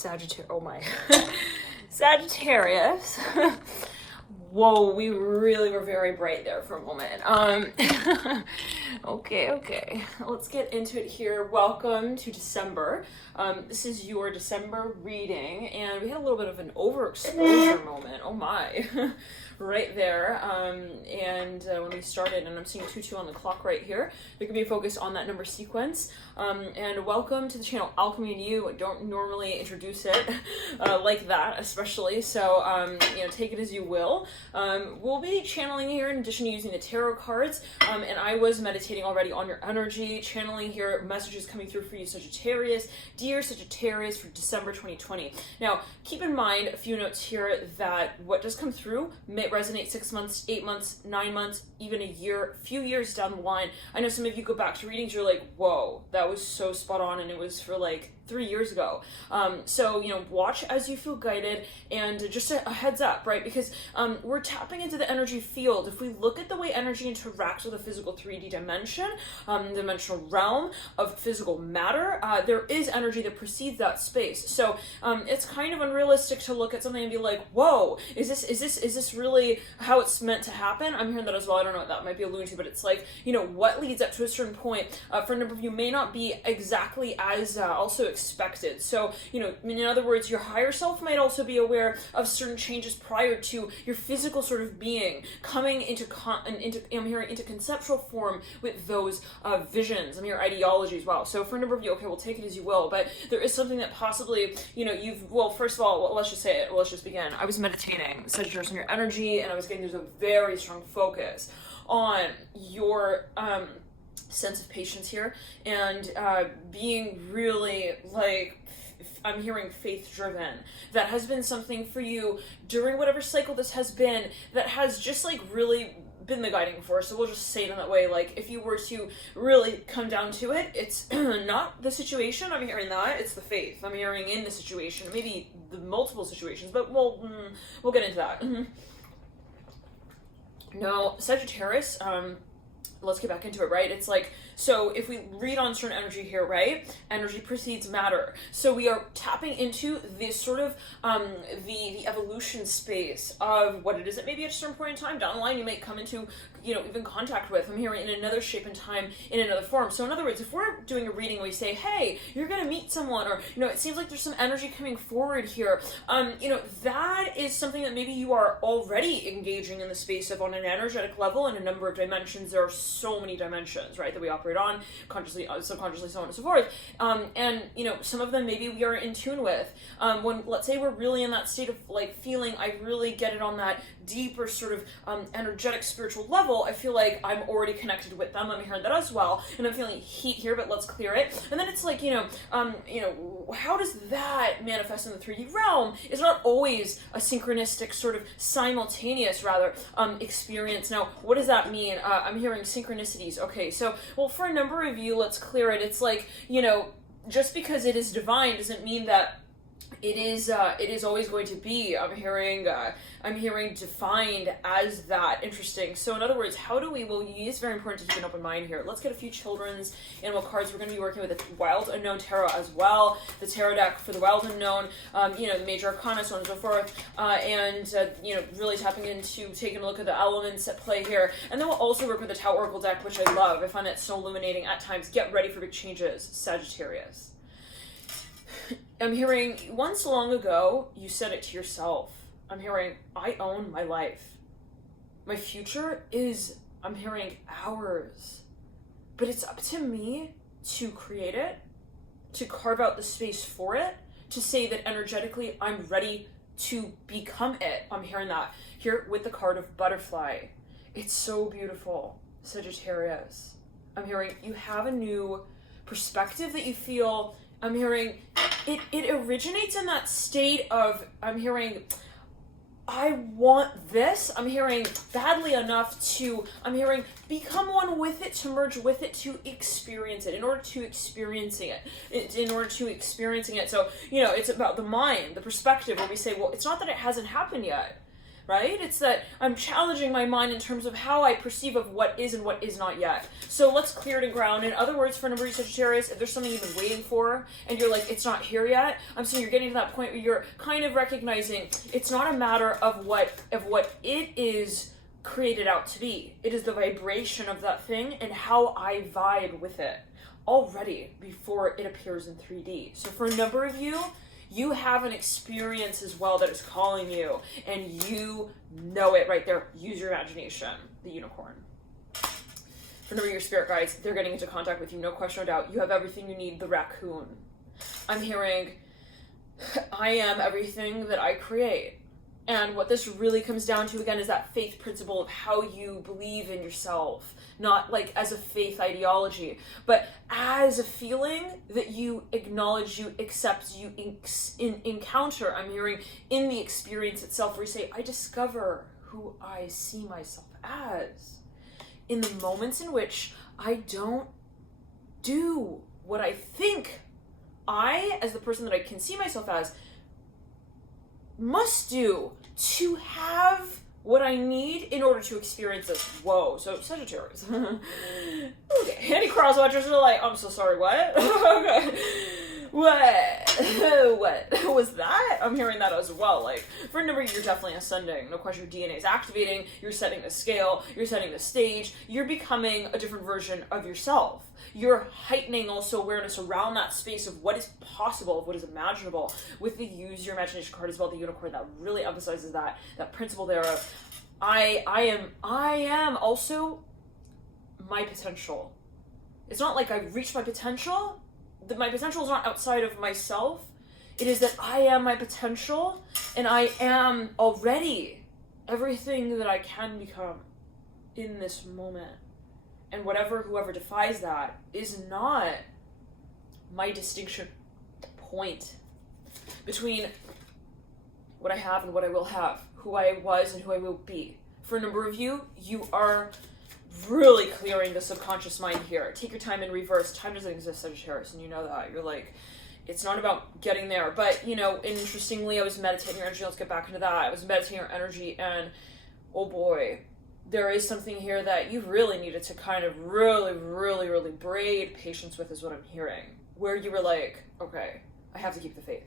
Sagittarius. Oh my. Sagittarius. Whoa, we really were very bright there for a moment. Okay. Let's get into it here. Welcome to December. This is your December reading, and we had a little bit of an overexposure moment. Oh my. Right there. When we started, and I'm seeing 2-2 on the clock right here, there can be a focus on that number sequence. And welcome to the channel Alchemy and You. I don't normally introduce it like that, especially. So, take it as you will. We'll be channeling here in addition to using the tarot cards. And I was meditating already on your energy, channeling here messages coming through for you, Sagittarius, dear Sagittarius, for December 2020. Now, keep in mind a few notes here that what does come through may resonate 6 months, 8 months, 9 months, even a year, a few years down the line. I know some of you go back to readings, you're like, whoa, that was so spot on, and it was for like 3 years ago. So, watch as you feel guided, and just a heads up, right? Because we're tapping into the energy field. If we look at the way energy interacts with a physical 3D dimension, dimensional realm of physical matter, there is energy that precedes that space. So it's kind of unrealistic to look at something and be like, whoa, is this really how it's meant to happen? I'm hearing that as well. I don't know what that might be alluding to, but it's like, what leads up to a certain point for a number of you may not be exactly as also expected. So, in other words, your higher self might also be aware of certain changes prior to your physical sort of being coming into conceptual form with those visions and your ideologies. Wow. So for a number of you, okay, we'll take it as you will, but there is something that possibly, first of all, let's just say it. Let's just begin. I was meditating, Sagittarius, on your energy, and I was getting there's a very strong focus on your sense of patience here, and being really I'm hearing faith driven. That has been something for you during whatever cycle this has been, that has just really been the guiding force. So we'll just say it in that way. If you were to really come down to it, it's not the situation. I'm hearing that. It's the faith. I'm hearing in the situation, maybe the multiple situations, but we'll get into that. No, Sagittarius, let's get back into it, right? It's so if we read on certain energy here, right? Energy precedes matter. So we are tapping into this sort of the evolution space of what it is that maybe at a certain point in time down the line you might come into, even contact with. I'm hearing in another shape and time, in another form. So in other words, if we're doing a reading, we say, hey, you're going to meet someone, or, it seems like there's some energy coming forward here. That is something that maybe you are already engaging in the space of on an energetic level in a number of dimensions. There are so many dimensions, right, that we operate on, consciously, subconsciously, so on and so forth. And some of them maybe we are in tune with. When, let's say, we're really in that state of feeling, I really get it on that deeper sort of energetic spiritual level, I feel like I'm already connected with them. I'm hearing that as well, and I'm feeling heat here, but let's clear it. And then it's how does that manifest in the 3D realm? It's not always a synchronistic sort of simultaneous experience. Now, what does that mean? I'm hearing synchronicities. Okay, so for a number of you, let's clear it. It's just because it is divine doesn't mean that it is always going to be. I'm hearing defined as that. Interesting. So in other words, how do we, it's very important to keep an open mind here. Let's get a few children's animal cards. We're going to be working with the Wild Unknown Tarot as well, the tarot deck for the Wild Unknown, the major arcana, so on and so forth, really tapping into taking a look at the elements at play here. And then we'll also work with the Tau Oracle deck, which I love. I find that so illuminating at times. Get ready for big changes, Sagittarius. I'm hearing, once long ago, you said it to yourself. I'm hearing, I own my life. My future is, I'm hearing, ours. But it's up to me to create it, to carve out the space for it, to say that energetically I'm ready to become it. I'm hearing that here with the card of butterfly. It's so beautiful, Sagittarius. I'm hearing you have a new perspective that you feel. I'm hearing it originates in that state of, I'm hearing, I want this. I'm hearing badly enough to, I'm hearing become one with it, to merge with it, to experience it, in order to experiencing it. So, it's about the mind, the perspective, where we say, well, it's not that it hasn't happened yet, right? It's that I'm challenging my mind in terms of how I perceive of what is and what is not yet. So let's clear it and ground. In other words, for a number of you Sagittarius, if there's something you've been waiting for and you're like, it's not here yet, I'm saying you're getting to that point where you're kind of recognizing it's not a matter of what it is created out to be. It is the vibration of that thing and how I vibe with it already before it appears in 3D. So for a number of you, you have an experience as well that is calling you, and you know it right there. Use your imagination. The unicorn. For a number of your spirit guides, they're getting into contact with you, no question or doubt. You have everything you need. The raccoon. I'm hearing, I am everything that I create. And what this really comes down to, again, is that faith principle of how you believe in yourself. Not like as a faith ideology, but as a feeling that you acknowledge, you accept, you encounter. I'm hearing in the experience itself where you say, I discover who I see myself as. In the moments in which I don't do what I think I, as the person that I can see myself as, must do to have what I need in order to experience this. Whoa, so Sagittarius. Okay, any cross watchers are like, I'm so sorry, what? Okay. What was that? I'm hearing that as well. Like, for a number, you're definitely ascending. No question, your DNA is activating. You're setting the scale. You're setting the stage. You're becoming a different version of yourself. You're heightening also awareness around that space of what is possible, of what is imaginable, with the use your imagination card as well, the unicorn, that really emphasizes that principle there of I am also my potential. It's not like I've reached my potential. My potential is not outside of myself. It is that I am my potential, and I am already everything that I can become in this moment. And whoever defies that is not my distinction point between what I have and what I will have, who I was and who I will be. For a number of you, you are really clearing the subconscious mind here. Take your time in reverse. Time doesn't exist, Sagittarius, and you know that. You're like, it's not about getting there. But, interestingly, I was meditating your energy. Let's get back into that. I was meditating your energy, and oh boy, there is something here that you really needed to kind of really, really, really braid patience with, is what I'm hearing. Where you were like, okay, I have to keep the faith.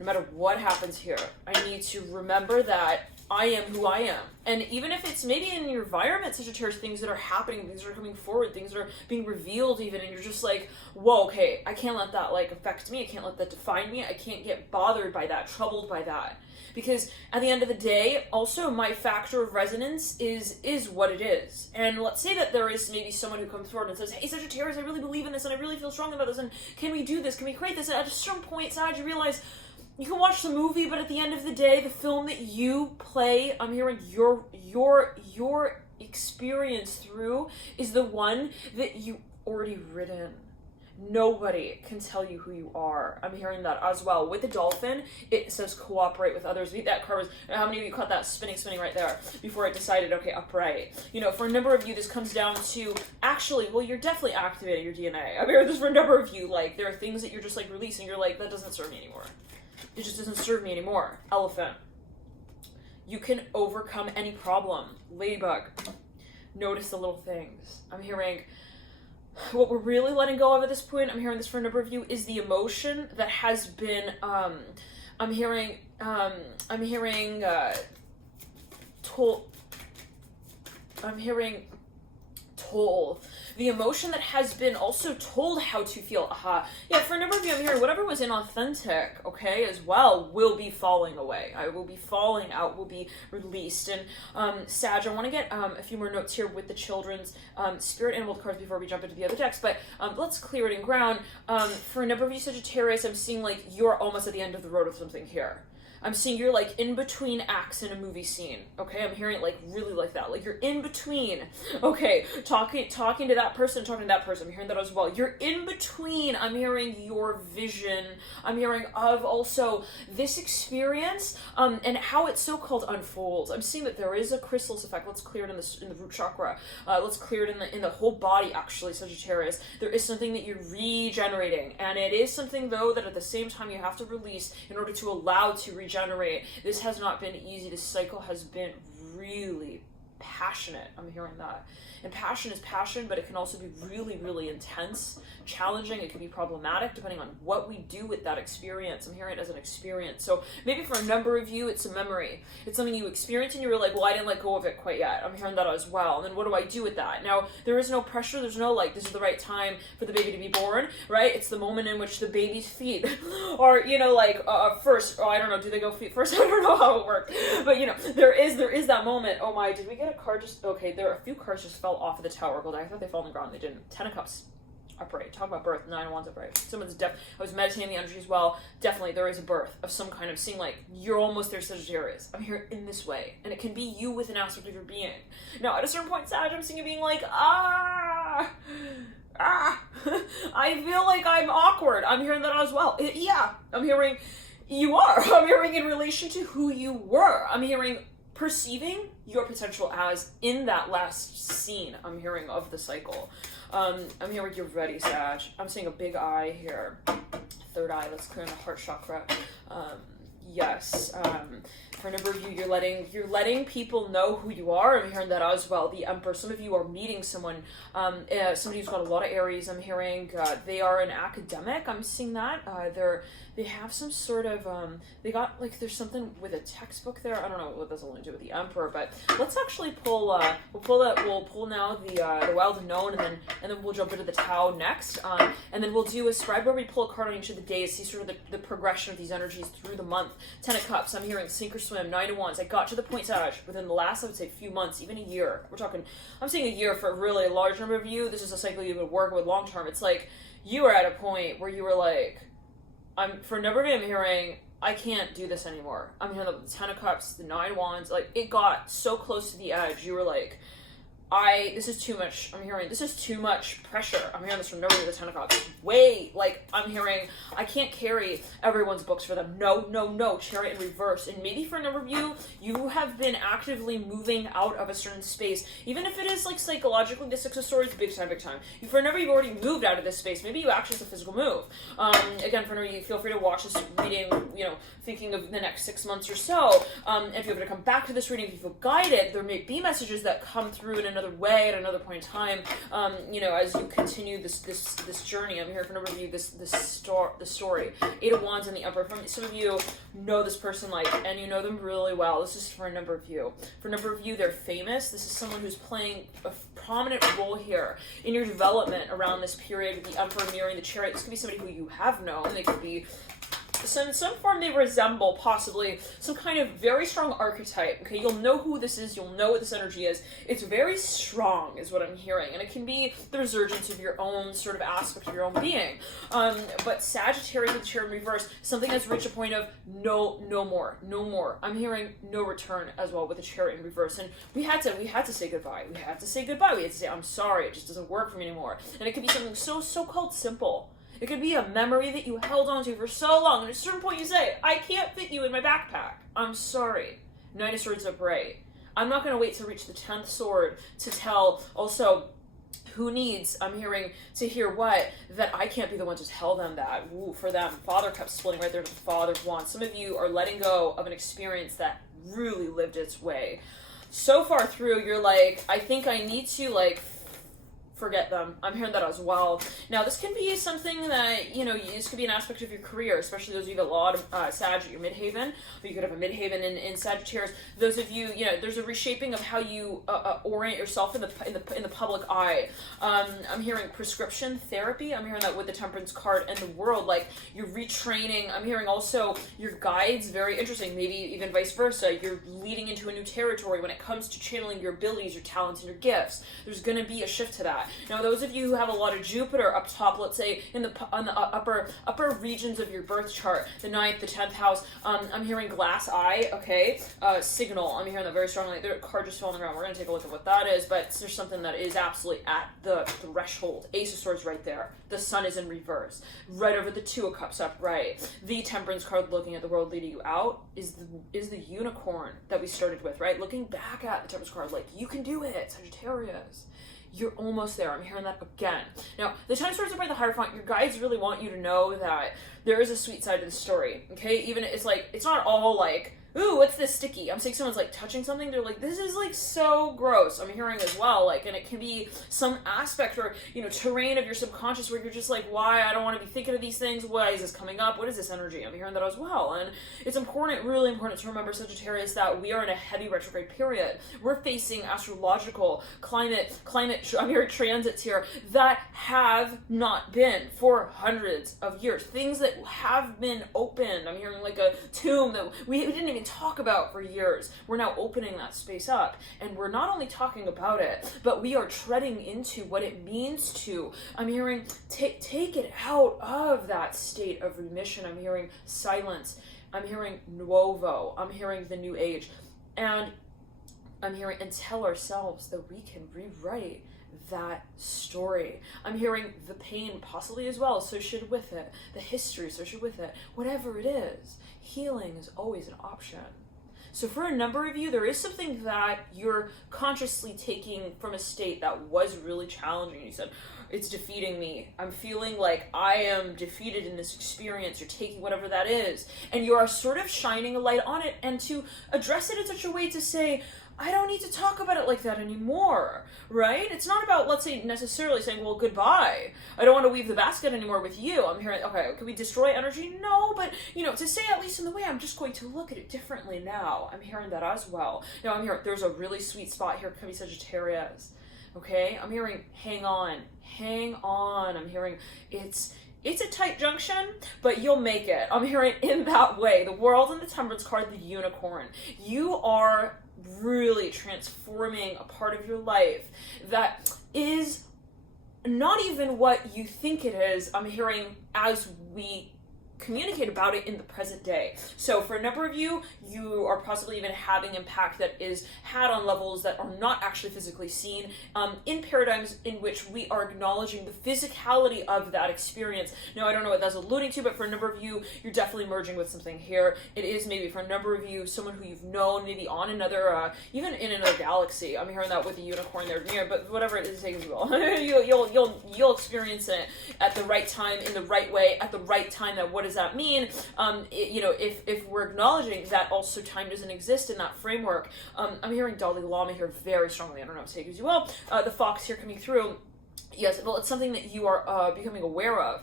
No matter what happens here, I need to remember that I am who I am. And even if it's maybe in your environment, Sagittarius, things that are happening, things that are coming forward, things that are being revealed even, and you're just like, whoa, okay, I can't let that affect me. I can't let that define me. I can't get bothered by that, troubled by that. Because at the end of the day, also my factor of resonance is what it is. And let's say that there is maybe someone who comes forward and says, hey, Sagittarius, I really believe in this, and I really feel strong about this, and can we do this? Can we create this? And at a certain point, Sag, you realize you can watch the movie, but at the end of the day, the film that you play, I'm hearing your experience through is the one that you already written. Nobody can tell you who you are. I'm hearing that as well. With the dolphin, it says cooperate with others. That card was, how many of you caught that spinning right there before it decided, okay, upright? For a number of you, this comes down to, actually, well, you're definitely activating your DNA. I'm hearing this for a number of you. Like, there are things that you're just releasing. You're like, that doesn't serve me anymore. It just doesn't serve me anymore. Elephant. You can overcome any problem. Ladybug. Notice the little things. I'm hearing what we're really letting go of at this point, I'm hearing this for a number of you, is the emotion that has been, I'm hearing toll. The emotion that has been also told how to feel. Yeah, for a number of you, I'm hearing whatever was inauthentic, okay, as well, will be falling away. I will be falling out, will be released. And Sag, I want to get a few more notes here with the children's spirit animal cards before we jump into the other decks, but let's clear it in ground. For a number of you Sagittarius, I'm seeing you're almost at the end of the road of something here. I'm seeing you're in between acts in a movie scene, okay? I'm hearing really like that. You're in between, okay? Talking to that person, talking to that person. I'm hearing that as well. You're in between. I'm hearing your vision. I'm hearing of also this experience and how it so-called unfolds. I'm seeing that there is a chrysalis effect. Let's clear it in the root chakra. Let's clear it in the whole body, actually, Sagittarius. There is something that you're regenerating, and it is something, though, that at the same time you have to release in order to allow to regenerate. regenerate. This has not been easy. This cycle has been really passionate. I'm hearing that. And passion is passion, but it can also be really, really intense, challenging. It can be problematic depending on what we do with that experience. I'm hearing it as an experience. So maybe for a number of you, it's a memory. It's something you experienced and you were like, well, I didn't let go of it quite yet. I'm hearing that as well. And then what do I do with that? Now, there is no pressure. There's no like, this is the right time for the baby to be born, right? It's the moment in which the baby's feet are, you know, like first, I don't know, do they go feet first? I don't know how it works. But, you know, there is that moment. Oh my, did we get a card just, okay, there are a few cards just fell off of the tower. I thought they fell on the ground. They didn't. 10 of Cups, upright. Talk about birth. 9 of Wands, upright. Someone's I was meditating the energy as well. Definitely, there is a birth of some kind of seeing like you're almost there, Sagittarius. I'm here in this way, and it can be you with an aspect of your being. Now, at a certain point, Sag, I'm seeing you being like, I feel like I'm awkward. I'm hearing that as well. Yeah, I'm hearing you are. I'm hearing in relation to who you were. I'm hearing perceiving your potential as in that last scene, I'm hearing, of the cycle. I'm hearing you're ready, Sag. I'm seeing a big eye here. Third eye, let's clear in the heart chakra. Yes. For a number of you, you're letting people know who you are. I'm hearing that as well. The Emperor. Some of you are meeting someone, somebody who's got a lot of Aries. I'm hearing they are an academic. I'm seeing that. They have some sort of they got like there's something with a textbook there. I don't know what that's only to do with the Emperor, but let's actually pull. We'll pull now the Wild Unknown, and then we'll jump into the Tao next, and then we'll do a spread where we pull a card on each of the days, see sort of the progression of these energies through the month. 10 of Cups. I'm hearing sink or swim. 9 of Wands. I got to the point, Sag, within the last, I would say, few months, even a year. I'm saying a year for a really large number of you. This is a cycle you would work with long term. It's like you were at a point where you were like, for a number of you, I'm hearing, I can't do this anymore. I'm hearing the 10 of Cups, the 9 of Wands. Like, it got so close to the edge. You were like, this is too much. I'm hearing, this is too much pressure. I'm hearing this from nobody with the 10 of Cups. I'm hearing, I can't carry everyone's books for them. No, Chariot in reverse. And maybe for a number of you, you have been actively moving out of a certain space. Even if it is like psychologically, the 6 of Swords, big time. For a number of you, already moved out of this space. Maybe you actually, it's a physical move. Again, for a number of you, feel free to watch this reading, you know, thinking of the next 6 months or so. If you're going to come back to this reading, if you feel guided, there may be messages that come through in another way at another point in time, you know, as you continue this journey. I'm here for a number of you, the story. 8 of Wands and the Emperor. Some of you know this person, like, and you know them really well. This is for a number of you. For a number of you, they're famous. This is someone who's playing a prominent role here in your development around this period with the Emperor mirroring the Chariot. This could be somebody who you have known. They could be in some form they resemble possibly some kind of very strong archetype. Okay, you'll know who this is, you'll know what this energy is. It's very strong is what I'm hearing, and it can be the resurgence of your own sort of aspect of your own being. But Sagittarius with the Chariot in reverse, something has reached a point of no more. I'm hearing no return as well with the Chariot in reverse, and we had to say goodbye. We had to say I'm sorry, it just doesn't work for me anymore. And it could be something so called simple. It could be a memory that you held on to for so long, and at a certain point you say, I can't fit you in my backpack. I'm sorry. 9 of Swords upright. I'm not going to wait to reach the 10th sword to tell also who needs, I'm hearing, to hear what, that I can't be the one to tell them that. Ooh, for them. Father Cup splitting right there to the Father of Wands. Some of you are letting go of an experience that really lived its way. So far through, you're like, I think I need to, like, forget them. I'm hearing that as well. Now, this can be something that, you know, this could be an aspect of your career, especially those of you that have a lot of Sag at your midhaven, or you could have a midhaven in Sagittarius. Those of you, you know, there's a reshaping of how you orient yourself in the public eye. I'm hearing prescription therapy. I'm hearing that with the Temperance card and the World, like you're retraining. I'm hearing also your guides, very interesting, maybe even vice versa. You're leading into a new territory when it comes to channeling your abilities, your talents, and your gifts. There's going to be a shift to that. Now, those of you who have a lot of Jupiter up top, let's say on the upper regions of your birth chart, the 9th, the 10th house, I'm hearing glass eye, okay, signal. I'm hearing that very strongly. The card just fell on the ground. We're going to take a look at what that is, but there's something that is absolutely at the threshold. Ace of Swords right there. The Sun is in reverse. Right over the 2 of Cups upright. The Temperance card looking at the world leading you out is the Unicorn that we started with, right? Looking back at the Temperance card, like, you can do it, Sagittarius. you're almost there. I'm hearing that again. Now, the 10 swords are by the Hierophant. Your guides really want you to know that there is a sweet side to the story, okay? Even it's like, it's not all like, ooh, what's this sticky? I'm saying someone's like touching something, they're like, this is like so gross. I'm hearing as well, like, and it can be some aspect or, you know, terrain of your subconscious where you're just like, why? I don't want to be thinking of these things. Why is this coming up? What is this energy? I'm hearing that as well. And it's important, really important to remember, Sagittarius, that we are in a heavy retrograde period. We're facing astrological, climate, I'm hearing transits here that have not been for hundreds of years. Things that have been opened. I'm hearing like a tomb that we didn't even talk about for years. We're now opening that space up, and we're not only talking about it, but we are treading into what it means to, I'm hearing, take it out of that state of remission. I'm hearing silence. I'm hearing nuovo. I'm hearing the new age. And I'm hearing, and tell ourselves that we can rewrite that story. I'm hearing the pain possibly as well associated with it, the history associated with it, whatever it is. Healing is always an option. So for a number of you, there is something that you're consciously taking from a state that was really challenging. You said, it's defeating me. I'm feeling like I am defeated in this experience. You're taking whatever that is, and you are sort of shining a light on it, and to address it in such a way to say, I don't need to talk about it like that anymore, right? It's not about, let's say, necessarily saying, well, goodbye. I don't want to weave the basket anymore with you. I'm hearing, okay, can we destroy energy? No, but, you know, to say at least in the way, I'm just going to look at it differently now. I'm hearing that as well. Now, I'm hearing, there's a really sweet spot here. It can be Sagittarius, okay? I'm hearing, hang on. I'm hearing, it's a tight junction, but you'll make it. I'm hearing in that way. The World and the Temperance card, the Unicorn. You are really transforming a part of your life that is not even what you think it is. I'm hearing as we communicate about it in the present day. So for a number of you, you are possibly even having impact that is had on levels that are not actually physically seen, in paradigms in which we are acknowledging the physicality of that experience. Now, I don't know what that's alluding to, but for a number of you, you're definitely merging with something here. It is maybe for a number of you, someone who you've known, maybe on another, even in another galaxy. I'm hearing that with the unicorn there, near, but whatever it is, take as well. You'll experience it at the right time, in the right way, at the right time. That what does that mean? You know, if we're acknowledging that also time doesn't exist in that framework, I'm hearing Dalai Lama here very strongly. I don't know, take as you will. The fox here coming through. Yes, well, it's something that you are becoming aware of,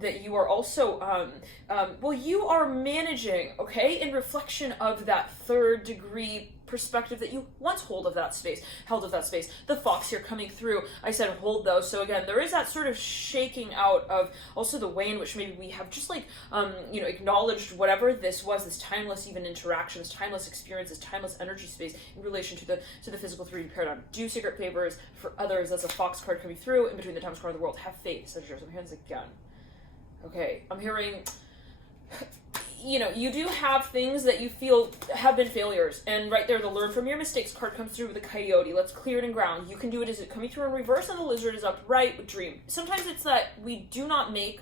that you are also, well, you are managing, okay, in reflection of that third degree perspective that you once held of that space. The fox here coming through, I said hold those. So again, there is that sort of shaking out of also the way in which maybe we have just like, you know, acknowledged whatever this was, this timeless even interaction, this timeless experience, this timeless energy space in relation to the physical 3D paradigm. Do secret favors for others. That's a fox card coming through in between the times card of the world. Have faith, Sagittarius. I'm hearing this again. Okay, I'm hearing, you know, you do have things that you feel have been failures, and right there, the learn from your mistakes card comes through with the coyote. Let's clear it and ground. You can do it. Is it coming through in reverse, and the lizard is upright with dream. Sometimes it's that we do not make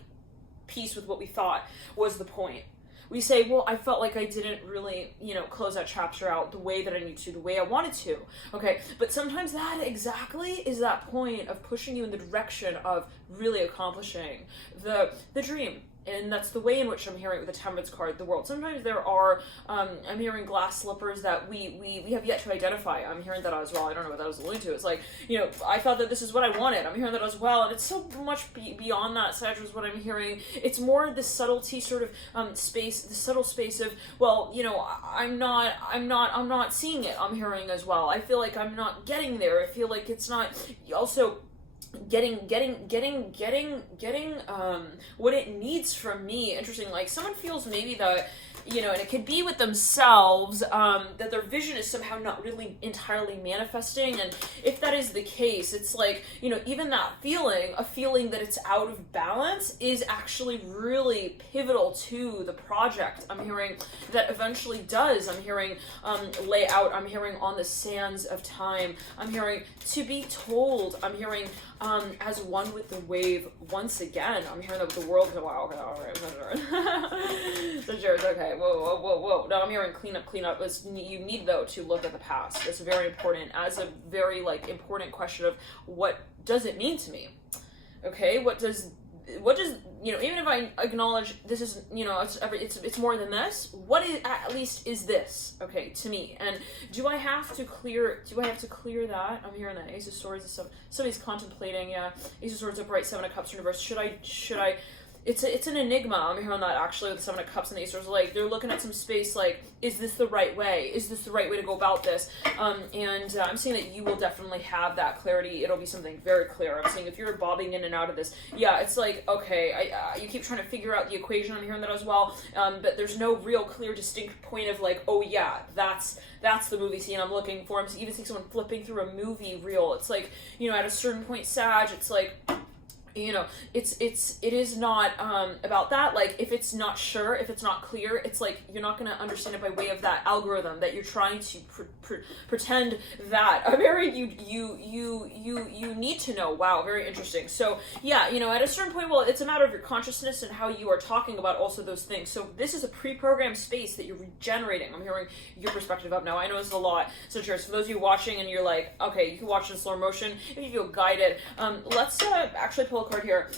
peace with what we thought was the point. We say, well, I felt like I didn't really, you know, close that chapter out the way that I need to, the way I wanted to. Okay, but sometimes that exactly is that point of pushing you in the direction of really accomplishing the dream. And that's the way in which I'm hearing with the Temperance card, the world. Sometimes there are, I'm hearing glass slippers that we have yet to identify. I'm hearing that as well. I don't know what that was alluding to. It's like, you know, I thought that this is what I wanted. I'm hearing that as well. And it's so much beyond that, Sag, is what I'm hearing. It's more the subtlety sort of space, the subtle space of, well, you know, I'm not seeing it. I'm hearing as well. I feel like I'm not getting there. I feel like it's not also getting what it needs from me. Interesting, like someone feels maybe that, you know, and it could be with themselves, that their vision is somehow not really entirely manifesting. And if that is the case, it's like, you know, even that feeling, a feeling that it's out of balance, is actually really pivotal to the project. I'm hearing that eventually does. I'm hearing lay out. I'm hearing on the sands of time. I'm hearing to be told. I'm hearing as one with the wave once again. I'm hearing that with the world. Wow, okay, all right. So Jared's okay. Okay, whoa. No, I'm hearing clean up. You need, though, to look at the past. It's very important, as a very, like, important question of what does it mean to me? Okay, what does, you know, even if I acknowledge this is, you know, it's more than this, what is, at least is this, okay, to me? And do I have to clear that? I'm hearing that Ace of Swords, somebody's contemplating, yeah, Ace of Swords upright, Seven of Cups in reverse. Should I it's an enigma. I'm hearing that, actually, with the Seven of Cups and the Ace of Swords. Like, they're looking at some space, like, is this the right way? Is this the right way to go about this? And I'm saying that you will definitely have that clarity. It'll be something very clear. I'm saying if you're bobbing in and out of this, yeah, it's like, okay, you keep trying to figure out the equation. I'm hearing that as well. But there's no real clear, distinct point of, like, oh yeah, that's the movie scene I'm looking for. I'm even seeing someone flipping through a movie reel. It's like, you know, at a certain point, Sag, it's like, you know, it is not about that. Like, if it's not sure, if it's not clear, it's like you're not going to understand it by way of that algorithm that you're trying to pretend that. You need to know. Wow, very interesting. So yeah, you know, at a certain point, well, it's a matter of your consciousness and how you are talking about also those things. So this is a pre-programmed space that you're regenerating. I'm hearing your perspective up now. I know this is a lot. So cheers. For those of you watching and you're like, okay, you can watch in slow motion if you feel guided. Let's actually pull a card here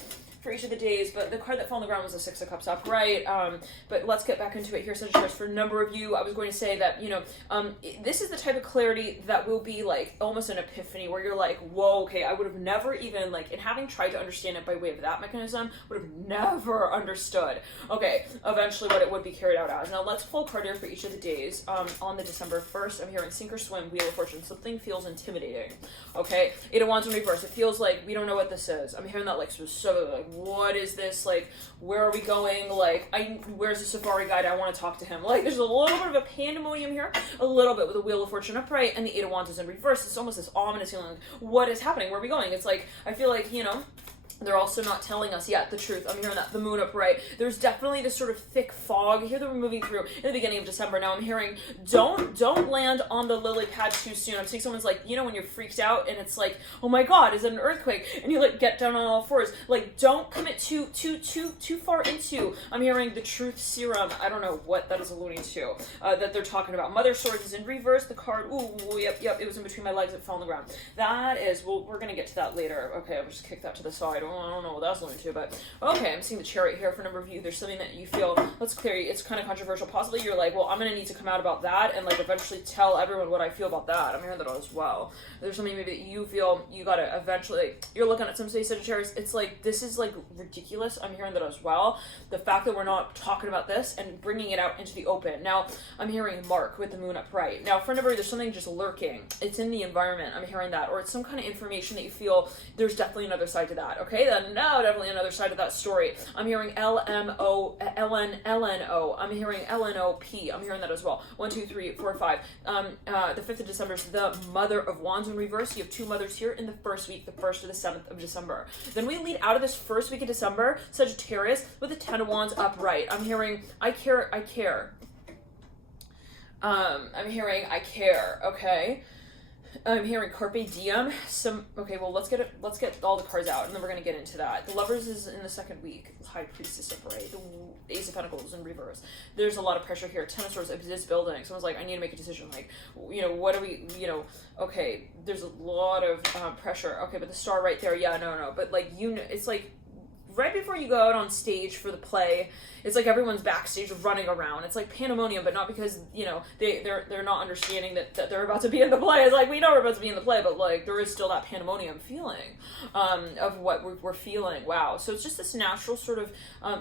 for each of the days, but the card that fell on the ground was the Six of Cups upright. But let's get back into it here, Sagittarius. For a number of you, I was going to say that, you know, this is the type of clarity that will be like almost an epiphany, where you're like, whoa, okay, I would have never even, like, in having tried to understand it by way of that mechanism, would have never understood, okay, eventually what it would be carried out as. Now let's pull a card here for each of the days. On the December 1st, I'm hearing Sink or Swim, Wheel of Fortune. Something feels intimidating, okay? Eight of Wands in reverse. It feels like we don't know what this is. I'm hearing that, like, so like, what is this? Like, where are we going? Like, where's the safari guide? I want to talk to him. Like, there's a little bit of a pandemonium here, a little bit with the Wheel of Fortune upright and the Eight of Wands is in reverse. It's almost this ominous feeling, like, what is happening? Where are we going? It's like, I feel like, you know, they're also not telling us yet the truth. I'm hearing that. The moon upright. There's definitely this sort of thick fog here that we're moving through in the beginning of December. Now I'm hearing, don't land on the lily pad too soon. I'm seeing someone's like, you know, when you're freaked out and it's like, oh my God, is it an earthquake? And you like get down on all fours. Like, don't commit too far into. I'm hearing the truth serum. I don't know what that is alluding to. That they're talking about. Mother Swords is in reverse. The card. Ooh, yep. It was in between my legs. It fell on the ground. That is. Well, we're gonna get to that later. Okay, I'll just kick that to the side. I don't know what that's alluding to, but okay, I'm seeing the Chariot here for a number of you. There's something that you feel, let's clear, it's kind of controversial. Possibly you're like, well, I'm going to need to come out about that and like eventually tell everyone what I feel about that. I'm hearing that as well. There's something maybe that you feel you got to eventually, like, you're looking at some say Sagittarius, it's like, this is like ridiculous. I'm hearing that as well. The fact that we're not talking about this and bringing it out into the open. Now, I'm hearing Mark with the moon upright. Now, for a number, there's something just lurking. It's in the environment. I'm hearing that. Or it's some kind of information that you feel there's definitely another side to that. Okay, then now definitely another side of that story. I'm hearing LMO, LNO. I'm hearing LNOP. I'm hearing that as well. 1, 2, 3, 4, 5. The 5th of December is the Mother of Wands in reverse. You have two mothers here in the first week, the 1st to the 7th of December. Then we lead out of this first week of December, Sagittarius, with the 10 of Wands upright. I'm hearing, I care. I'm hearing, I care, okay? I'm hearing Carpe Diem. Okay, well, let's get all the cards out, and then we're going to get into that. The Lovers is in the second week. High Priestess upright. The Ace of Pentacles in reverse. There's a lot of pressure here. Ten of Swords is this building. Someone's like, I need to make a decision. Like, you know, what do we, you know, okay, there's a lot of pressure. Okay, but the star right there, yeah, no. But, like, you know, it's like, right before you go out on stage for the play, it's like everyone's backstage running around. It's like pandemonium, but not because, you know, they're not understanding that they're about to be in the play. It's like, we know we're about to be in the play, but like there is still that pandemonium feeling of what we're feeling. Wow. So it's just this natural sort of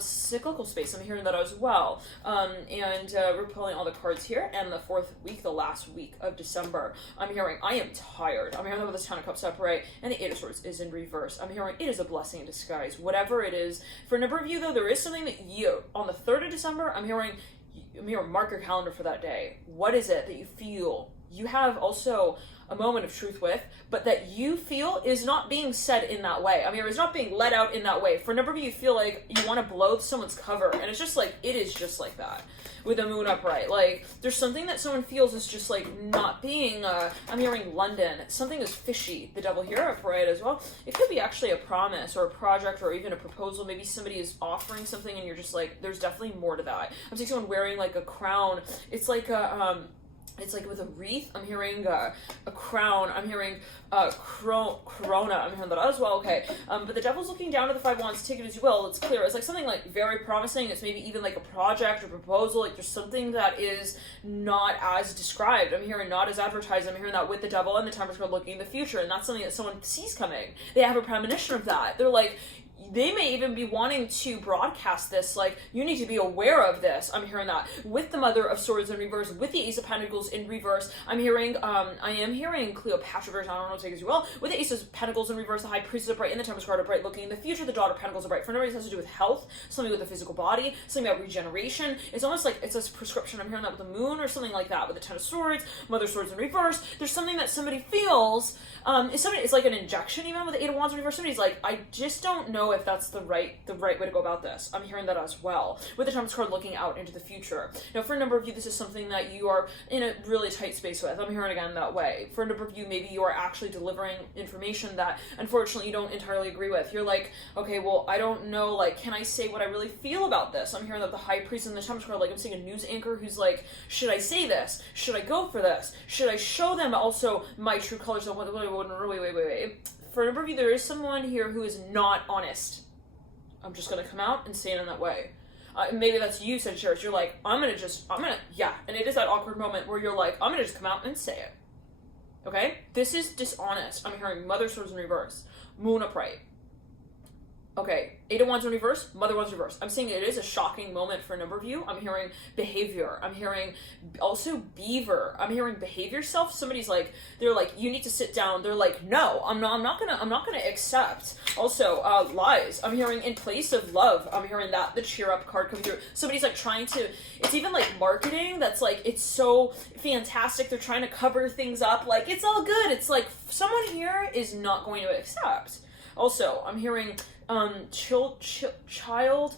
cyclical space. I'm hearing that as well. And we're pulling all the cards here. And the 4th week, the last week of December, I'm hearing, I am tired. I'm hearing that with the 10 of Cups upright, and the 8 of Swords is in reverse. I'm hearing it is a blessing in disguise. Whatever it is. For a number of you, though, there is something that you, on the 3rd of December, I'm hearing mark your calendar for that day. What is it that you feel you have also a moment of truth with, but that you feel is not being said in that way. I mean, it's not being let out in that way. For a number of you feel like you want to blow someone's cover, and it's just like, it is just like that. With the moon upright, like, there's something that someone feels is just like not being, I'm hearing London, something is fishy, the devil here upright as well. It could be actually a promise or a project or even a proposal. Maybe somebody is offering something and you're just like, there's definitely more to that. I'm seeing someone wearing like a crown. It's like a, it's like with a wreath. I'm hearing a crown. I'm hearing corona. I'm hearing that as well. Okay. But the devil's looking down to the 5 wands. Take it as you will. It's clear. It's like something like very promising. It's maybe even like a project or proposal. Like there's something that is not as described. I'm hearing not as advertised. I'm hearing that with the devil and the Temperance card looking in the future. And that's something that someone sees coming. They have a premonition of that. They're like, they may even be wanting to broadcast this, like, you need to be aware of this. I'm hearing that. With the Mother of Swords in reverse, with the Ace of Pentacles in reverse, I am hearing Cleopatra version, I don't know, take as you will. With the Ace of Pentacles in reverse, the High Priestess upright, and the Temperance card upright, looking in the future, the Daughter of Pentacles upright. For no reason, it has to do with health, something with the physical body, something about regeneration. It's almost like it's a prescription. I'm hearing that with the Moon or something like that. With the Ten of Swords, Mother of Swords in reverse, there's something that somebody feels. It's like an injection. Even with the Eight of Wands in reverse, somebody's like, I just don't know if that's the right way to go about this. I'm hearing that as well. With the Temperance card looking out into the future. Now, for a number of you, this is something that you are in a really tight space with. I'm hearing again that way. For a number of you, maybe you are actually delivering information that, unfortunately, you don't entirely agree with. You're like, okay, well, I don't know, like, can I say what I really feel about this? I'm hearing that the High Priest and the Temperance card, like, I'm seeing a news anchor who's like, should I say this? Should I go for this? Should I show them also my true colors? Wait. For a number of you, there is someone here who is not honest. I'm just going to come out and say it in that way. Maybe that's you, Sagittarius. You're like, yeah. And it is that awkward moment where you're like, I'm going to just come out and say it. Okay? This is dishonest. I'm hearing Mother Swords in reverse. Moon upright. Okay, Eight of Wands in reverse, Mother Wands in reverse. I'm saying it is a shocking moment for a number of you. I'm hearing behavior. I'm hearing also beaver. I'm hearing behave yourself. Somebody's like, they're like, you need to sit down. They're like, no, I'm not gonna accept. Also, lies. I'm hearing in place of love. I'm hearing that the cheer up card coming through. Somebody's like trying to. It's even like marketing. That's like, it's so fantastic. They're trying to cover things up. Like it's all good. It's like someone here is not going to accept. Also, I'm hearing child,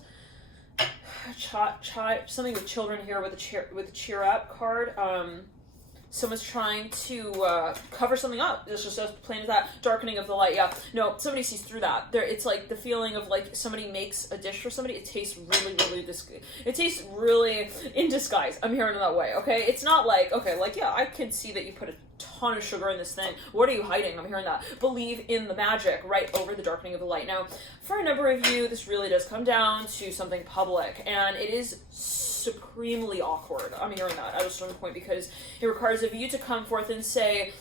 something with children here with the cheer up card. Someone's trying to cover something up. It's just as plain as that. Darkening of the light. Yeah. No, somebody sees through that. It's like the feeling of like somebody makes a dish for somebody. It tastes really in disguise. I'm hearing it that way. Okay. It's not like, okay, like, yeah, I can see that you put a ton of sugar in this thing. What are you hiding? I'm hearing that. Believe in the magic right over the darkening of the light. Now, for a number of you, this really does come down to something public, and it is supremely awkward. I'm hearing that at a certain point because it requires of you to come forth and say,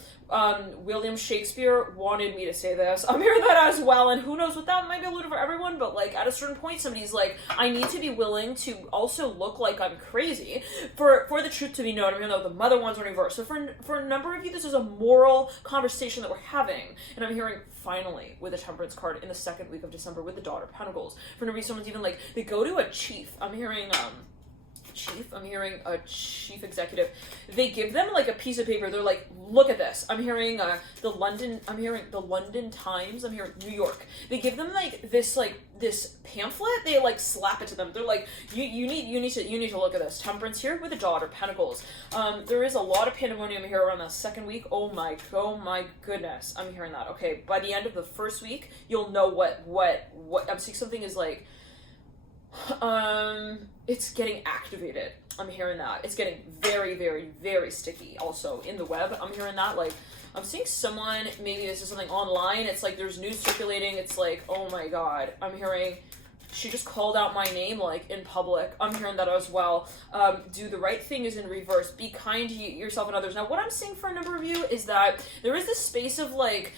William Shakespeare wanted me to say this. I'm hearing that as well, and who knows what that might be alluded for everyone, but like at a certain point somebody's like, I need to be willing to also look like I'm crazy for the truth to be known. I'm hearing that the Mother Wands in reverse. So for a number of you, this is a moral conversation that we're having, and I'm hearing finally with the Temperance card in the second week of December with the Daughter of Pentacles. For maybe someone's even like, they go to a chief. I'm hearing a chief executive. They give them like a piece of paper. They're like, look at this. I'm hearing the London Times. I'm hearing New York. They give them like this pamphlet. They like slap it to them. They're like, you need to look at this. Temperance here with the Daughter of Pentacles. There is a lot of pandemonium here around the second week. Oh my goodness. I'm hearing that. Okay, by the end of the first week, you'll know what I'm seeing. Something is like, it's getting activated. I'm hearing that. It's getting very, very, very sticky also in the web. I'm hearing that. Like, I'm seeing someone, maybe this is something online. It's like there's news circulating. It's like, oh my God. I'm hearing, she just called out my name like in public. I'm hearing that as well. Do the right thing is in reverse. Be kind to yourself and others. Now, what I'm seeing for a number of you is that there is this space of like,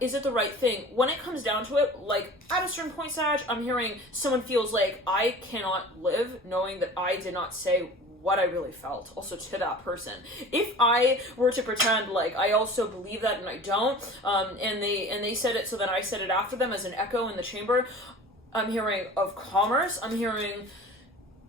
is it the right thing? When it comes down to it, like at a certain point, Sag, I'm hearing someone feels like I cannot live knowing that I did not say what I really felt also to that person. If I were to pretend like I also believe that and I don't, and they said it so then I said it after them as an echo in the chamber, I'm hearing of commerce. I'm hearing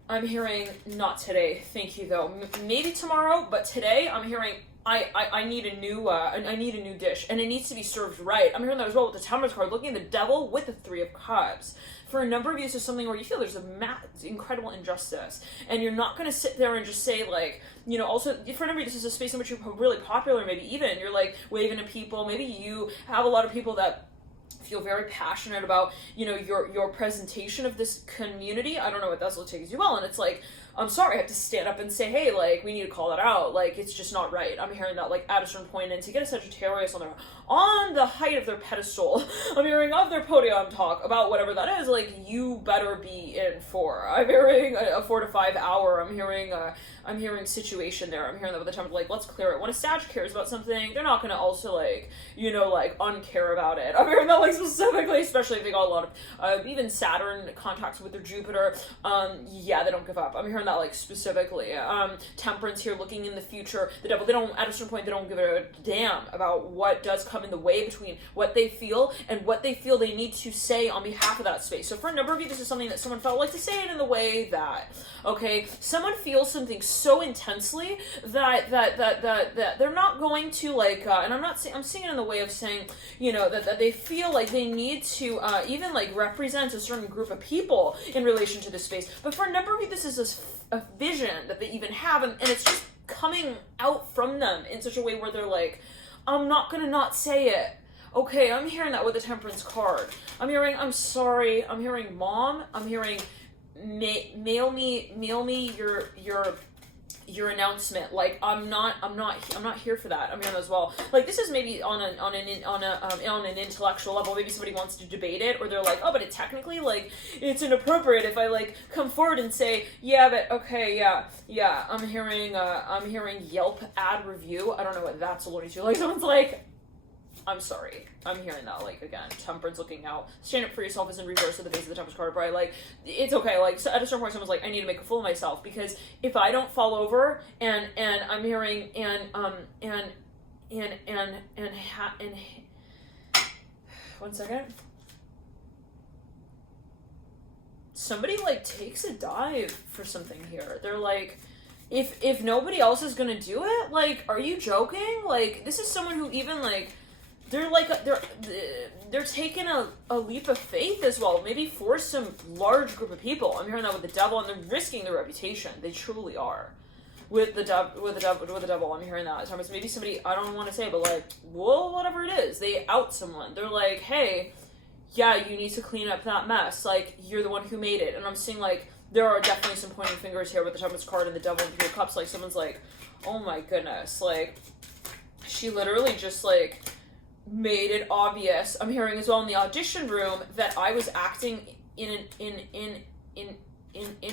I'm hearing not today. Thank you though. Maybe tomorrow, but today I'm hearing I need a new dish, and it needs to be served right. I'm hearing that as well with the Temperance card, looking at the Devil with the Three of Cups. For a number of you, this is something where you feel there's incredible injustice, and you're not going to sit there and just say, like, you know, also, for a number of you, this is a space in which you're really popular, maybe even, you're, like, waving at people, maybe you have a lot of people that feel very passionate about, you know, your presentation of this community. I don't know what that's will take as well, and it's like, I'm sorry, I have to stand up and say, hey, like, we need to call that out. Like, it's just not right. I'm hearing that, like, at a certain point, and to get a Sagittarius on the height of their pedestal, I'm hearing of their podium talk about whatever that is, like, you better be in for. I'm hearing a 4 to 5 hour. I'm hearing situation there. I'm hearing that with the time of, like, let's clear it. When a Sag cares about something, they're not going to also, like, you know, like, uncare about it. I'm hearing that, like, specifically, especially if they got a lot of, even Saturn contacts with their Jupiter. Yeah, they don't give up. I'm hearing that, like, specifically. Temperance here, looking in the future. The Devil, they don't, at a certain point, they don't give a damn about what does come in the way between what they feel and what they feel they need to say on behalf of that space. So for a number of you, this is something that someone felt like to say it in the way that, okay, someone feels something so intensely that they're not going to, like, and I'm seeing it in the way of saying, you know, that they feel like they need to even, like, represent a certain group of people in relation to this space. But for a number of you, this is a vision that they even have, and it's just coming out from them in such a way where they're like, I'm not gonna not say it. Okay, I'm hearing that with the Temperance card. I'm hearing, I'm sorry. I'm hearing mom. I'm hearing mail me your announcement. Like, I'm not here for that. I'm hearing as well. Like, this is maybe on an intellectual level. Maybe somebody wants to debate it, or they're like, oh, but it technically, like, it's inappropriate if I, like, come forward and say, yeah, but okay, yeah. I'm hearing Yelp ad review. I don't know what that's alluding to. Like, someone's like, I'm sorry. I'm hearing that, like, again, Temperance looking out. Stand up for yourself is in reverse of the base of the Temperance card, right? Like, it's okay. Like, so at a certain point, someone's like, I need to make a fool of myself, because if I don't fall over, and I'm hearing, one second. Somebody, like, takes a dive for something here. They're like, if nobody else is gonna do it, like, are you joking? Like, this is someone who even, like, they're like, they're taking a leap of faith as well, maybe for some large group of people. I'm hearing that with the Devil, and they're risking their reputation. They truly are. With the Devil, I'm hearing that. Sometimes maybe somebody, I don't want to say, but, like, well, whatever it is, they out someone. They're like, hey, yeah, you need to clean up that mess. Like, you're the one who made it. And I'm seeing, like, there are definitely some pointing fingers here with the Temperance card and the Devil and the Three of Cups. Like, someone's like, oh my goodness, like, she literally just, like, made it obvious. I'm hearing as well in the audition room that I was acting in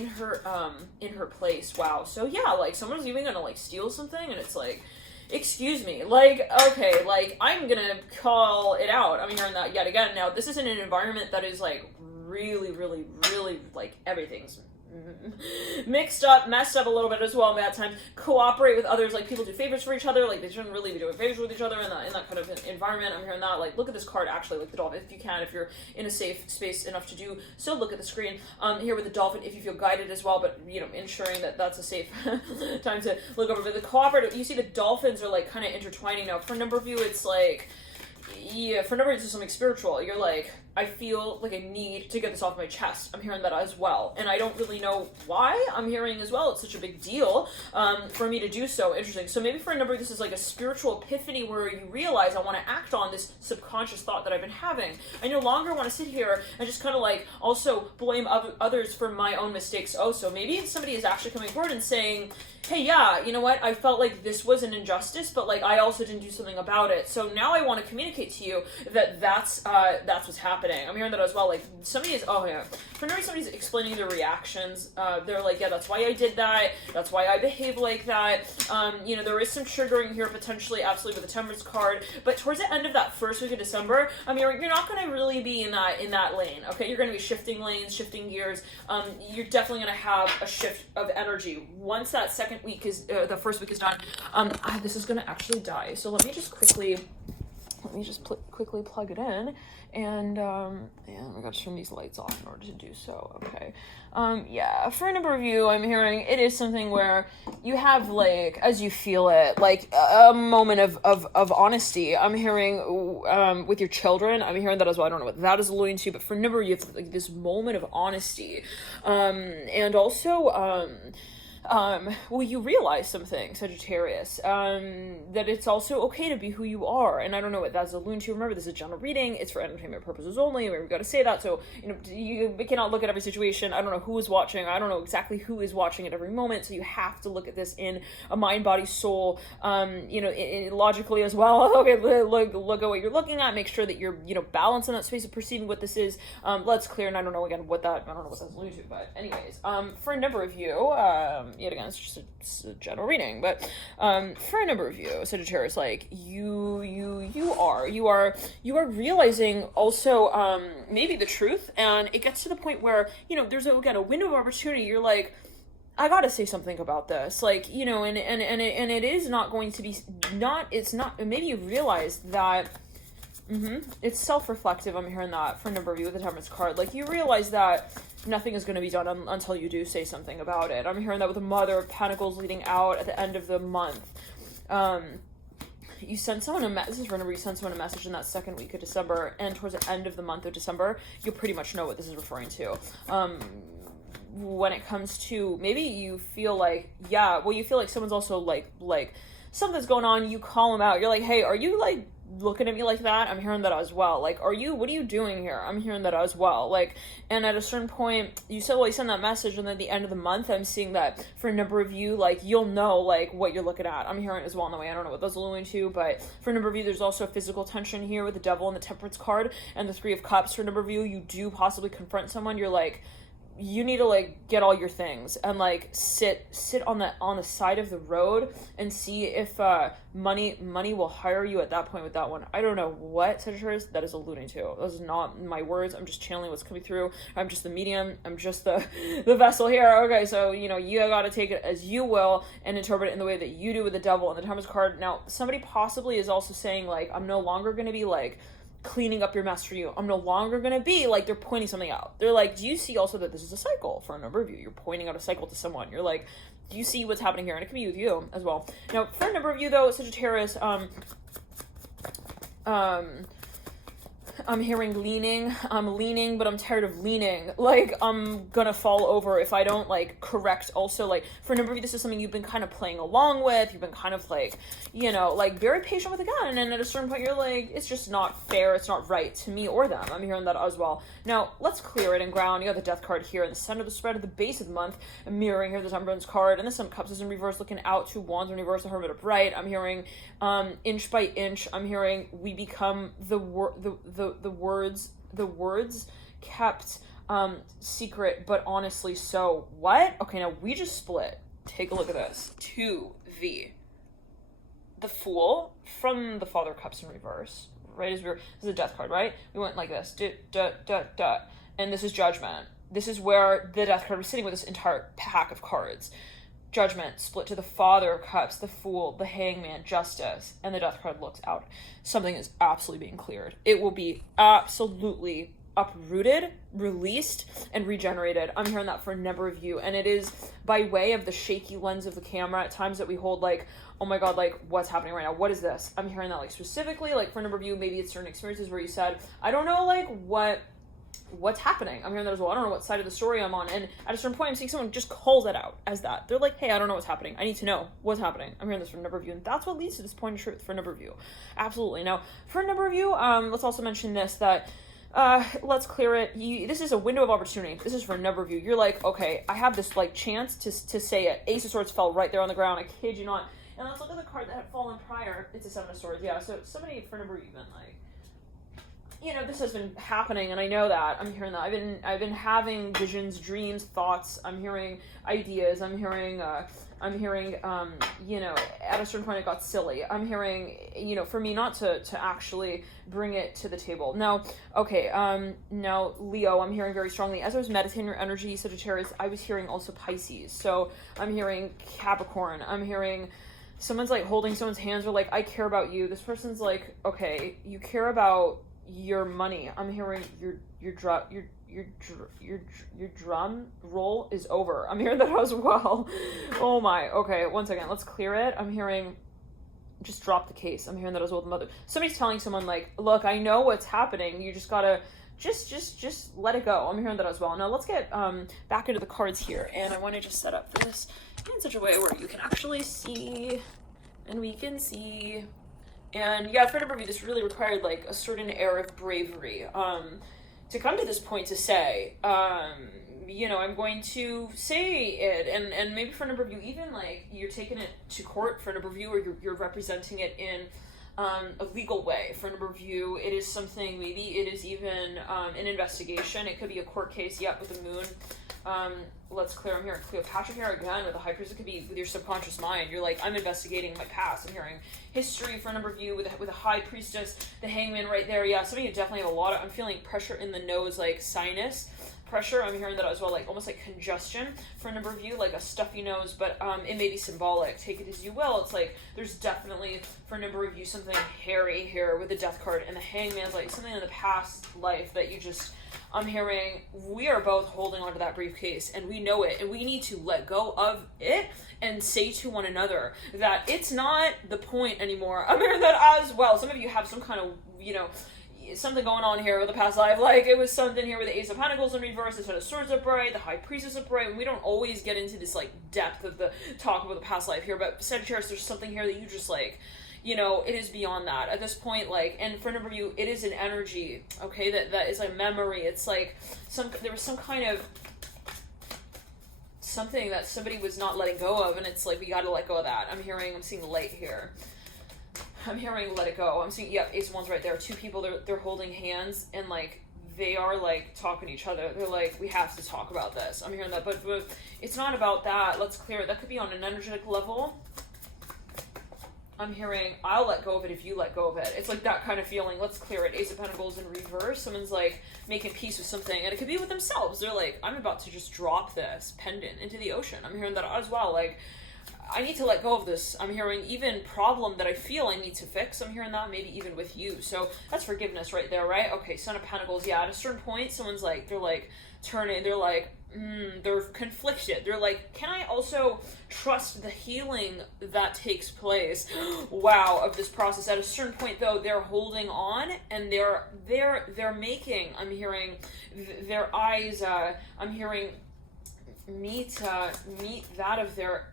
her place. Wow. So yeah, like, someone's even gonna, like, steal something, and it's like, excuse me, like, okay, like, I'm gonna call it out. I'm hearing that yet again. Now, this is in an environment that is, like, really, like, everything's mixed up, messed up a little bit as well at times. Cooperate with others, like, people do favors for each other, like, they shouldn't really be doing favors with each other in that kind of environment. I'm hearing that. Like, look at this card, actually, like the Dolphin, if you can, if you're in a safe space enough to do so, look at the screen here with the Dolphin, if you feel guided as well, but, you know, ensuring that that's a safe time to look over. But the cooperative, you see the dolphins are, like, kind of intertwining now. For a number of you, it's like, yeah, for a number of you, it's something spiritual. You're like, I feel like I need to get this off my chest. I'm hearing that as well. And I don't really know why. I'm hearing as well, it's such a big deal for me to do so. Interesting. So maybe for a number of you, this is like a spiritual epiphany where you realize I want to act on this subconscious thought that I've been having. I no longer want to sit here and just kind of, like, also blame others for my own mistakes. Oh, so maybe somebody is actually coming forward and saying, hey, yeah, you know what? I felt like this was an injustice, but, like, I also didn't do something about it. So now I want to communicate to you that that's what's happening. I'm hearing that as well. Like, somebody is, oh yeah, for no reason, somebody's explaining their reactions. They're like, yeah, that's why I did that. That's why I behave like that. You know, there is some triggering here potentially, absolutely, with the Temperance card. But towards the end of that first week of December, I mean, you're not going to really be in that lane. Okay, you're going to be shifting lanes, shifting gears. You're definitely going to have a shift of energy once that second week is, the first week is done. This is going to actually die. So let me just quickly let me just quickly plug it in, and we got to turn these lights off in order to do so. Okay. Yeah, for a number of you, I'm hearing it is something where you have, like, as you feel it, like a moment of honesty. I'm hearing with your children. I'm hearing that as well. I don't know what that is alluding to, but for a number of you, it's like this moment of honesty, and also well, you realize something, Sagittarius, that it's also okay to be who you are, and I don't know what that's alluding to. Remember, this is a general reading, it's for entertainment purposes only, we've got to say that, so, you cannot look at every situation. I don't know who is watching, I don't know exactly who is watching at every moment, so you have to look at this in a mind, body, soul, logically as well. Okay, look at what you're looking at, make sure that you're, balanced in that space of perceiving what this is. Let's clear, and I don't know what that's alluding to, but anyways, for a number of you, yet again, it's just a general reading, but for a number of you, Sagittarius, like you are realizing also maybe the truth, and it gets to the point where there's a window of opportunity. You're like, I gotta say something about this, like, and it is not going to be maybe you realize that. It's self-reflective. I'm hearing that for a number of you with the Temperance card. Like, you realize that nothing is going to be done until you do say something about it. I'm hearing that with the Mother of Pentacles leading out at the end of the month. You send someone this is whenever you send someone a message in that second week of December, and towards the end of the month of December, you'll pretty much know what this is referring to. When it comes to, maybe you feel like, you feel like someone's also like something's going on, you call them out. You're like, hey, are you like looking at me like that? I'm hearing that as well. Like, what are you doing here? I'm hearing that as well. Like, and at a certain point, you send that message, and then at the end of the month, I'm seeing that for a number of you, like, you'll know, like, what you're looking at. I'm hearing it as well in the way. I don't know what that's alluding to, but for a number of you, there's also physical tension here with the Devil and the Temperance card, and the Three of Cups. For a number of you, you do possibly confront someone. You're like, you need to, like, get all your things and, like, sit on the side of the road and see if money will hire you at that point with that one. I don't know what, Sagittarius, that is alluding to. Those are not my words. I'm just channeling what's coming through. I'm just the medium. I'm just the vessel here. Okay, so, you gotta take it as you will and interpret it in the way that you do with the Devil and the Temperance card. Now, somebody possibly is also saying, like, I'm no longer gonna be, like, cleaning up your mess for you. I'm no longer going to be like, they're pointing something out. They're like, do you see also that this is a cycle for a number of you? You're pointing out a cycle to someone. You're like, do you see what's happening here? And it can be with you as well. Now, for a number of you though, Sagittarius, I'm hearing leaning. I'm leaning, but I'm tired of leaning. Like, I'm gonna fall over if I don't, like, correct. Also, like, for a number of you, this is something you've been kind of playing along with. You've been kind of, like, like, very patient with a gun. And at a certain point, you're like, it's just not fair. It's not right to me or them. I'm hearing that as well. Now, let's clear it and ground. You got the Death card here in the center of the spread at the base of the month. I'm mirroring here the Temperance card. And the Sun of Cups is in reverse, looking out. Two Wands in reverse, the Hermit upright. I'm hearing inch by inch. I'm hearing we become the words kept secret, but honestly so. What? Okay, now we just split. Take a look at this. To the Fool from the Father of Cups in reverse. Right, this is a Death card, right? We went like this. And this is Judgment. This is where the Death card was sitting with this entire pack of cards. Judgment split to the Father of Cups, the Fool, the Hangman, Justice, and the Death card looks out. Something is absolutely being cleared. It will be absolutely uprooted, released, and regenerated. I'm hearing that for a number of you, and it is by way of the shaky lens of the camera at times that we hold, like, oh my god, like, what's happening right now? What is this? I'm hearing that, like, specifically, like, for a number of you, maybe it's certain experiences where you said, I don't know, like, what's happening. I'm hearing that as well. I don't know what side of the story I'm on. And at a certain point, I'm seeing someone just calls it out as that. They're like, hey, I don't know what's happening. I need to know what's happening. I'm hearing this for a number of you. And that's what leads to this point of truth for a number of you. Absolutely. Now, for a number of you, let's also mention this, that let's clear it. This is a window of opportunity. This is for a number of you. You're like, okay, I have this, like, chance to say it. Ace of Swords fell right there on the ground. I kid you not. And let's look at the card that had fallen prior. It's a Seven of Swords. Yeah, so somebody, for a number of you, been like, this has been happening, and I know that. I'm hearing that. I've been having visions, dreams, thoughts. I'm hearing ideas. I'm hearing, at a certain point it got silly. I'm hearing, for me not to actually bring it to the table. Now, okay, now, Leo, I'm hearing very strongly. As I was meditating your energy, Sagittarius, I was hearing also Pisces. So I'm hearing Capricorn. I'm hearing someone's like holding someone's hands, or like, I care about you. This person's like, okay, you care about your money. I'm hearing your drum roll is over. I'm hearing that as well. Oh my. Okay, one second. Let's clear it. I'm hearing just drop the case. I'm hearing that as well. The mother. Somebody's telling someone like, look, I know what's happening. You just gotta just let it go. I'm hearing that as well. Now let's get back into the cards here, and I want to just set up this in such a way where you can actually see, and we can see. And yeah, for a number of you, this really required like a certain air of bravery to come to this point to say, you know, I'm going to say it, and maybe for a number of you, even like you're taking it to court for a number of you, or you're representing it in a legal way. For a number of you, it is something, maybe it is even an investigation. It could be a court case, yep, with the moon. Let's clear. I'm hearing Cleopatra here again with the high priest. It could be with your subconscious mind. You're like, I'm investigating my past. I'm hearing history for a number of you with a high priestess, the hangman right there. Yeah, some of you definitely have a lot of, I'm feeling pressure in the nose, like sinus pressure. I'm hearing that as well, like almost like congestion for a number of you, like a stuffy nose, but it may be symbolic. Take it as you will. It's like there's definitely for a number of you something hairy here with the death card, and the hangman's like something in the past life that you just, I'm hearing we are both holding onto that briefcase, and we know it, and we need to let go of it and say to one another that it's not the point anymore. I'm hearing that as well. Some of you have some kind of, you know, something going on here with the past life, like it was something here with the Ace of Pentacles in reverse, the Ten of Swords upright, the High Priestess upright, and we don't always get into this like depth of the talk about the past life here, but Sagittarius, there's something here that you just like, you know, it is beyond that at this point, like, and for a number of you, it is an energy, okay, that is a memory. It's like there was some kind of something that somebody was not letting go of, and it's like we got to let go of that. I'm seeing light here. I'm hearing let it go. I'm seeing, yep, Ace of Wands right there. Two people, they're holding hands, and like they are like talking to each other. They're like, we have to talk about this. I'm hearing that, but it's not about that. Let's clear it. That could be on an energetic level. I'm hearing, I'll let go of it if you let go of it. It's like that kind of feeling. Let's clear it. Ace of Pentacles in reverse. Someone's like making peace with something, and it could be with themselves. They're like, I'm about to just drop this pendant into the ocean. I'm hearing that as well. Like, I need to let go of this. I'm hearing even problem that I feel I need to fix. I'm hearing that maybe even with you. So that's forgiveness right there, right? Okay, Son of Pentacles. Yeah, at a certain point, someone's like, they're like turning, they're like, they're conflicted. They're like, can I also trust the healing that takes place? Wow, of this process. At a certain point, though, they're holding on, and they're making. I'm hearing their eyes. I'm hearing meet that of their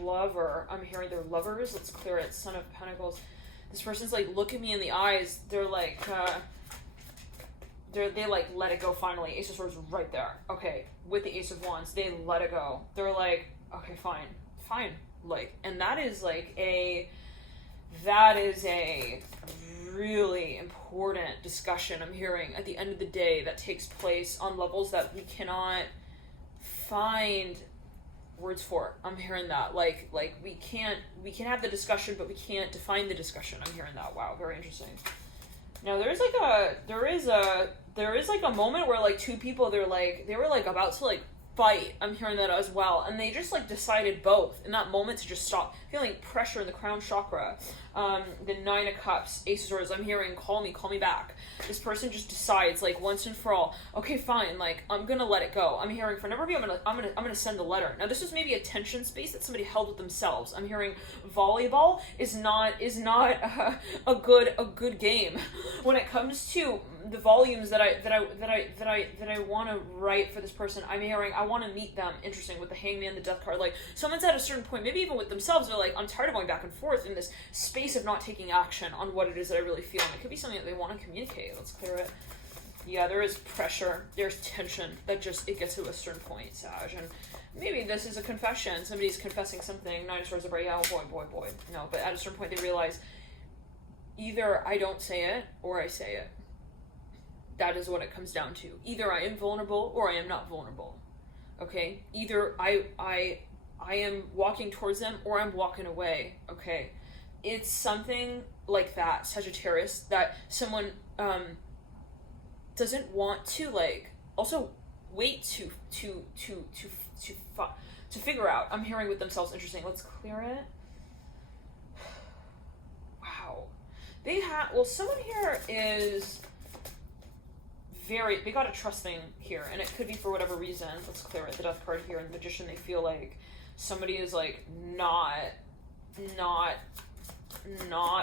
lover. I'm hearing their lovers. Let's clear it. Son of Pentacles. This person's like, look at me in the eyes. They're like, they like let it go finally. Ace of Swords right there. Okay, with the Ace of Wands, they let it go. They're like, okay, fine. Like, and that is a really important discussion I'm hearing at the end of the day that takes place on levels that we cannot find words for. I'm hearing that like we can have the discussion, but we can't define the discussion. I'm hearing that. Wow, very interesting. Now there is like a moment where like two people, they were like about to like fight. I'm hearing that as well, and they just like decided both in that moment to just stop, feeling pressure in the crown chakra. The Nine of Cups, Ace of Swords. I'm hearing call me back. This person just decides like once and for all, okay, fine, like I'm gonna let it go. I'm hearing for a number of you, I'm gonna send a letter. Now this is maybe a tension space that somebody held with themselves. I'm hearing volleyball is not a good game when it comes to the volumes that I want to write for this person. I'm hearing I want to meet them. Interesting, with the Hangman, the Death card. Like someone's at a certain point, maybe even with themselves, they're like, I'm tired of going back and forth in this space of not taking action on what it is that I really feel. And it could be something that they want to communicate. Let's clear it. Yeah, there is pressure. There's tension that just, it gets to a certain point, Sag. And maybe this is a confession. Somebody's confessing something. Nine of Swords are yeah, oh boy. No, but at a certain point they realize either I don't say it or I say it. That is what it comes down to. Either I am vulnerable or I am not vulnerable. Okay? Either I am walking towards them or I'm walking away. Okay? It's something like that, Sagittarius, that someone doesn't want to like also wait to to figure out. I'm hearing with themselves. Interesting. Let's clear it. Wow. Someone here is they got a trust thing here, and it could be for whatever reason. Let's clear it. The Death card here and the Magician, they feel like somebody is like not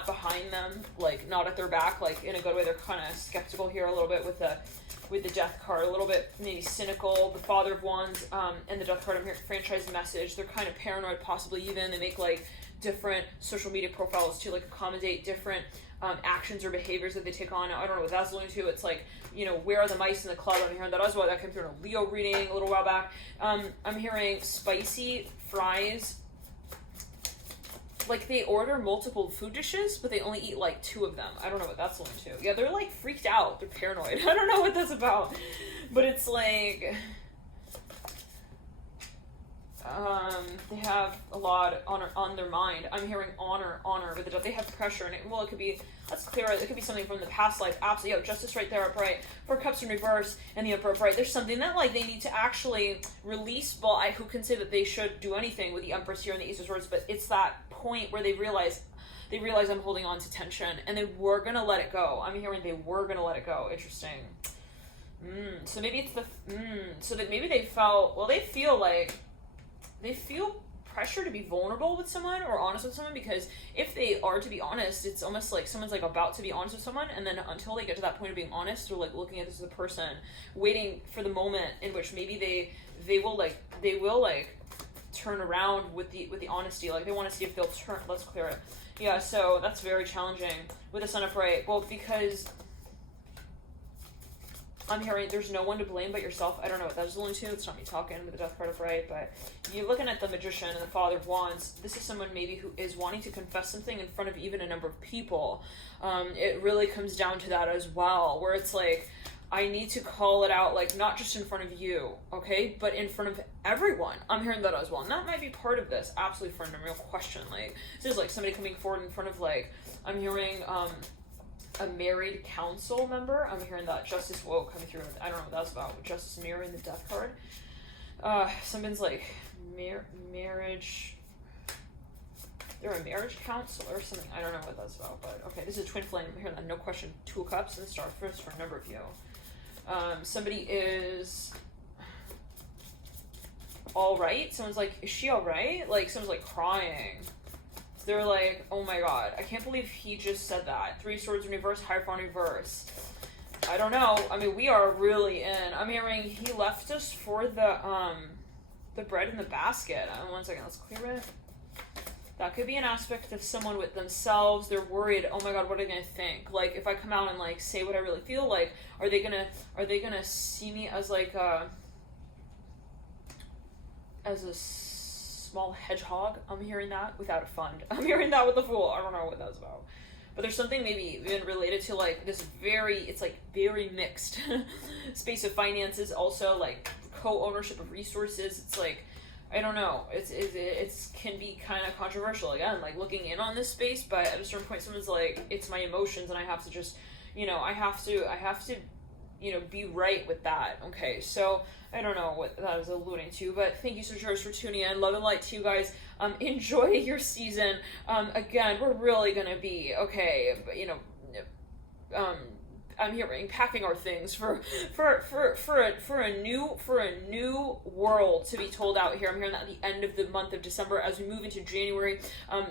behind them, like not at their back, like in a good way. They're kind of skeptical here a little bit with the Death card, a little bit maybe cynical. The Father of Wands and the Death card, I'm hearing franchise message. They're kind of paranoid, possibly even. They make like different social media profiles to like accommodate different actions or behaviors that they take on. I don't know what that's alluding to. It's like, where are the mice in the club? I'm hearing that as well. That came through in a Leo reading a little while back. I'm hearing spicy fries. Like they order multiple food dishes, but they only eat like 2 of them. I don't know what that's alluding to. Yeah, they're like freaked out. They're paranoid. I don't know what that's about. But it's like, they have a lot on their mind. I'm hearing honor, but they have pressure, and it could be, let's clear it. It could be something from the past life. Absolutely. Justice right there, upright. 4 Cups in reverse, and the Emperor upright. There's something that like they need to actually release. Well, who can say that they should do anything with the Empress here and the Ace of Swords? But it's that point where they realize I'm holding on to tension, and they were gonna let it go. I'm hearing they were gonna let it go. Interesting. So maybe it's so that maybe they feel pressure to be vulnerable with someone or honest with someone, because if they are to be honest, it's almost like someone's like about to be honest with someone, and then until they get to that point of being honest, or like looking at this as a person, waiting for the moment in which maybe they will turn around with the honesty. Like they want to see if they'll turn. Let's clear it. Yeah, so that's very challenging with the Sun upright. Well, because I'm hearing there's no one to blame but yourself. I don't know what that's alluding to. It's not me talking with the Death card upright, but you're looking at the Magician and the Father of Wands. This is someone maybe who is wanting to confess something in front of even a number of people. It really comes down to that as well, where it's like, I need to call it out, like not just in front of you, okay, but in front of everyone. I'm hearing that as well, and that might be part of this. Absolutely, friend, a real question. Like this is like somebody coming forward in front of, like, I'm hearing a married council member. I'm hearing that Justice woke coming through. I don't know what that's about. Justice mirror in the Death card. Someone's like marriage. They're a marriage council or something. I don't know what that's about, but okay. This is Twin Flame. I'm hearing that. No question. 2 of Cups and the Star first for a number of you. Somebody is all right. Someone's like, is she all right? Like someone's like crying. They're like, oh my god, I can't believe he just said that. 3 Swords in reverse, Hierophant in reverse. I don't know. I mean, we are really in. I'm hearing he left us for the bread in the basket. 1 second, let's clear it. That could be an aspect of someone with themselves. They're worried, oh my god, what are they gonna think? Like, if I come out and like say what I really feel, like, are they gonna see me as like as a small hedgehog? I'm hearing that without a fund. I'm hearing that with the Fool. I don't know what that's about. But there's something maybe even related to like this it's like very mixed space of finances, also like co-ownership of resources. It's like, I don't know. It's can be kind of controversial again, like looking in on this space, but at a certain point someone's like, it's my emotions and I have to just, I have to be right with that. Okay, so I don't know what that is alluding to, but thank you, Sagittarius, for tuning in. Love and light to you guys. Enjoy your season. Again, we're really gonna be okay, but I'm hearing packing our things for a new world to be told out here. I'm hearing that at the end of the month of December, as we move into January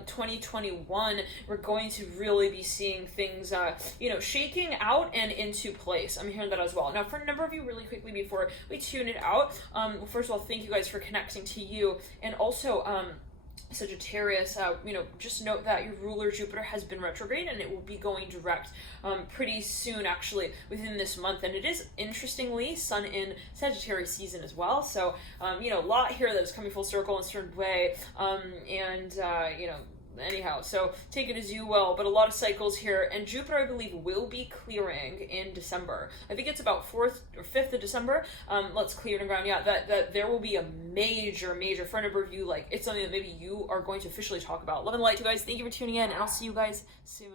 2021, we're going to really be seeing things shaking out and into place. I'm hearing that as well. Now, for a number of you, really quickly before we tune it out, first of all, thank you guys for connecting to you, and also Sagittarius, just note that your ruler Jupiter has been retrograde, and it will be going direct pretty soon, actually, within this month. And it is, interestingly, Sun in Sagittarius season as well. So, a lot here that is coming full circle in a certain way. Anyhow, so take it as you will, but a lot of cycles here, and Jupiter, I believe, will be clearing in December. I think it's about 4th or 5th of December. Let's clear it and ground. Yeah, that there will be a major, for a number of you, like, it's something that maybe you are going to officially talk about. Love and light to you guys. Thank you for tuning in, and I'll see you guys soon.